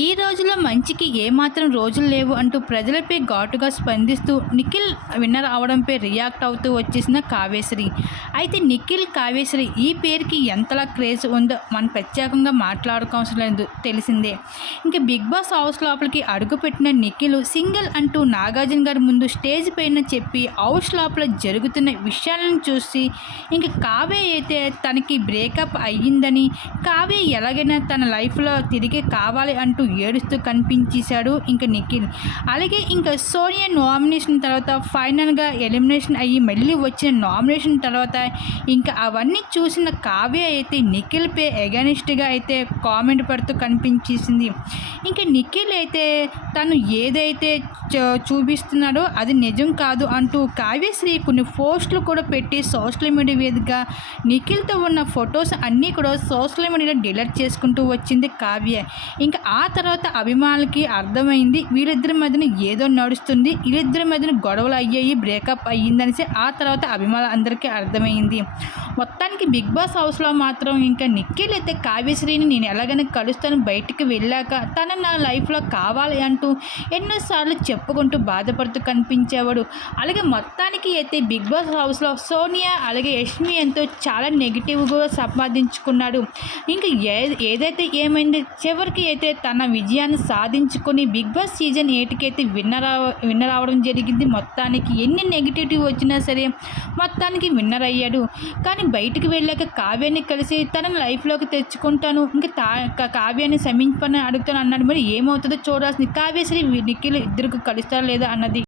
ఈ రోజుల్లో మంచికి ఏమాత్రం రోజులు లేవు అంటూ ప్రజలపై ఘాటుగా స్పందిస్తూ నిఖిల్ విన్నర్ అవడంపై రియాక్ట్ అవుతూ వచ్చేసిన కావ్యశ్రీ. అయితే నిఖిల్, కావ్యశ్రీ ఈ పేరుకి ఎంతలా క్రేజ్ ఉందో మనం ప్రత్యేకంగా మాట్లాడుకోవాల్సిన లేదు, తెలిసిందే. ఇంకా బిగ్ బాస్ హౌస్ లోపలికి అడుగుపెట్టిన నిఖిల్ సింగిల్ అంటూ నాగార్జున గారి ముందు స్టేజ్ పైన చెప్పి హౌస్ లోపల జరుగుతున్న విషయాలను చూసి ఇంక కావ్య అయితే తనకి బ్రేకప్ అయ్యిందని, కావ్య ఎలాగైనా తన లైఫ్లో తిరిగి కావాలి అంటూ ఏడుస్తూ కనిపించేశాడు ఇంక నిఖిల్. అలాగే ఇంకా సోనియా నామినేషన్ తర్వాత ఫైనల్గా ఎలిమినేషన్ అయ్యి మళ్ళీ వచ్చిన నామినేషన్ తర్వాత ఇంకా అవన్నీ చూసిన కావ్య అయితే నిఖిల్పై ఎగనిస్ట్గా అయితే కామెంట్ పెడుతూ కనిపించేసింది. ఇంకా నిఖిల్ అయితే తను ఏదైతే చూపిస్తున్నాడో అది నిజం కాదు అంటూ కావ్యశ్రీ కొన్ని పోస్టులు కూడా పెట్టి సోషల్ మీడియా వేదికగా నిఖిల్తో ఉన్న ఫొటోస్ అన్నీ కూడా సోషల్ మీడియాలో డిలీట్ చేసుకుంటూ వచ్చింది కావ్య. ఇంకా ఆ తర్వాత అభిమానులకి అర్థమైంది వీళ్ళిద్దరి మధ్యన ఏదో నడుస్తుంది, వీళ్ళిద్దరి మధ్యన గొడవలు అయ్యాయి, బ్రేకప్ అయ్యిందనేసి ఆ తర్వాత అభిమానులందరికీ అర్థమైంది. మొత్తానికి బిగ్ బాస్ హౌస్లో మాత్రం ఇంకా నిఖిల్ అయితే కావ్యశ్రీని నేను ఎలాగైనా కలుస్తాను, బయటికి వెళ్ళాక తన నా లైఫ్లో కావాలి అంటూ ఎన్నోసార్లు చెప్పుకుంటూ బాధపడుతూ కనిపించేవాడు. అలాగే మొత్తానికి అయితే బిగ్ బాస్ హౌస్లో సోనియా అలాగే యష్మి ఎంతో చాలా నెగిటివ్గా సంపాదించుకున్నాడు. ఇంకా ఏదైతే ఏమైంది చివరికి అయితే తన విజయాన్ని సాధించుకొని బిగ్ బాస్ సీజన్ 8కి అయితే విన్నర్ అవ్వడం జరిగింది. మొత్తానికి ఎన్ని నెగిటివిటీ వచ్చినా సరే మొత్తానికి విన్నర్ అయ్యాడు. కానీ బయటికి వెళ్ళాక కావ్యాన్ని కలిసి తన లైఫ్లోకి తెచ్చుకుంటాను, ఇంకా కావ్యాన్ని క్షమించమని అడుగుతాను అన్నాడు. మరి ఏమవుతుందో చూడాల్సింది. కావ్యశ్రీ నిఖిల్ ఇద్దరికి కలుస్తారా లేదా అన్నది.